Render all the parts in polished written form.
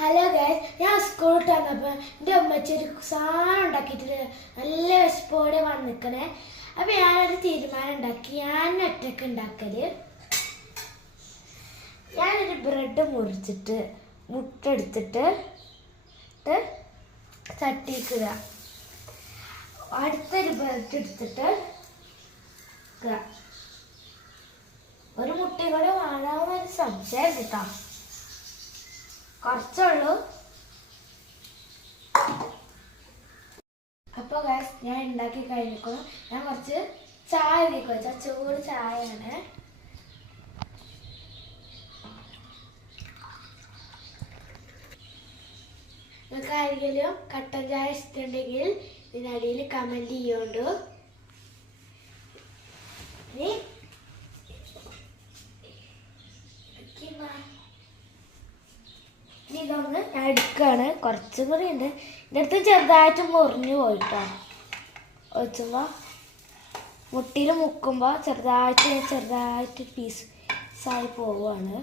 Hello guys, ഞാൻ സ്കൂളിൽ വന്നപ്പോൾ എൻ്റെ ഉമ്മച്ചി ഒരു സാധനം ഉണ്ടാക്കിയിട്ട് നല്ല വിശപ്പോടെ വന്നിക്കണേ. അപ്പോൾ ഞാനൊരു തീരുമാനം ഉണ്ടാക്കി. ഞാൻ ഒറ്റയ്ക്ക് ഉണ്ടാക്കല്. ഞാനൊരു ബ്രെഡ് മുറിച്ചിട്ട് മുട്ട എടുത്തിട്ട് ചട്ടിക്കുക. അടുത്തൊരു ബ്രെഡ് എടുത്തിട്ട് ഒരു മുട്ടയും കൂടെ വാഴാവുന്നൊരു സംശയം കേട്ടോ. കുറച്ചുള്ളൂ. അപ്പോൾ ഗൈസ്, ഞാൻ ഉണ്ടാക്കി കഴിഞ്ഞിരിക്കുന്നു. ഞാൻ കുറച്ച് ചായ വെച്ചാൽ ചൂട് ചായയാണ്. നിങ്ങൾക്ക് ആരെങ്കിലും കട്ടൻ ചായ ഇഷ്ടമുണ്ടെങ്കിൽ ഇതിനടിയിൽ കമൻറ്റ് ചെയ്യുന്നുണ്ട്. ഇതൊന്ന് ഞാൻ എടുക്കുകയാണ്. കുറച്ചും കൂടി ഉണ്ട്. എൻ്റെ അടുത്ത് ചെറുതായിട്ട് മുറിഞ്ഞു പോയിട്ടോ. ഒഴിച്ചുമ്പോൾ മുട്ടിയിൽ മുക്കുമ്പോൾ ചെറുതായിട്ട് പീസായി പോവുകയാണ്.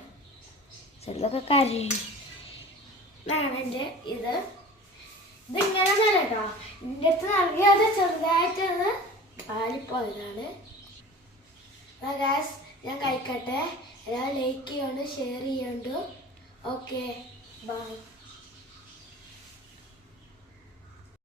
ചിലതൊക്കെ കരിയാണ് എൻ്റെ ഇതിങ്ങനെ തന്നെ കേട്ടോ. എൻ്റെ അടുത്ത് നൽകിയത് ചെറുതായിട്ടൊന്ന് പാലിപ്പോയതാണ്. ഗൈസ്, ഞാൻ കഴിക്കട്ടെ. എല്ലാവരും ലൈക്ക് ചെയ്യുന്നുണ്ട്, ഷെയർ ചെയ്യുന്നുണ്ട്. Okay, bye.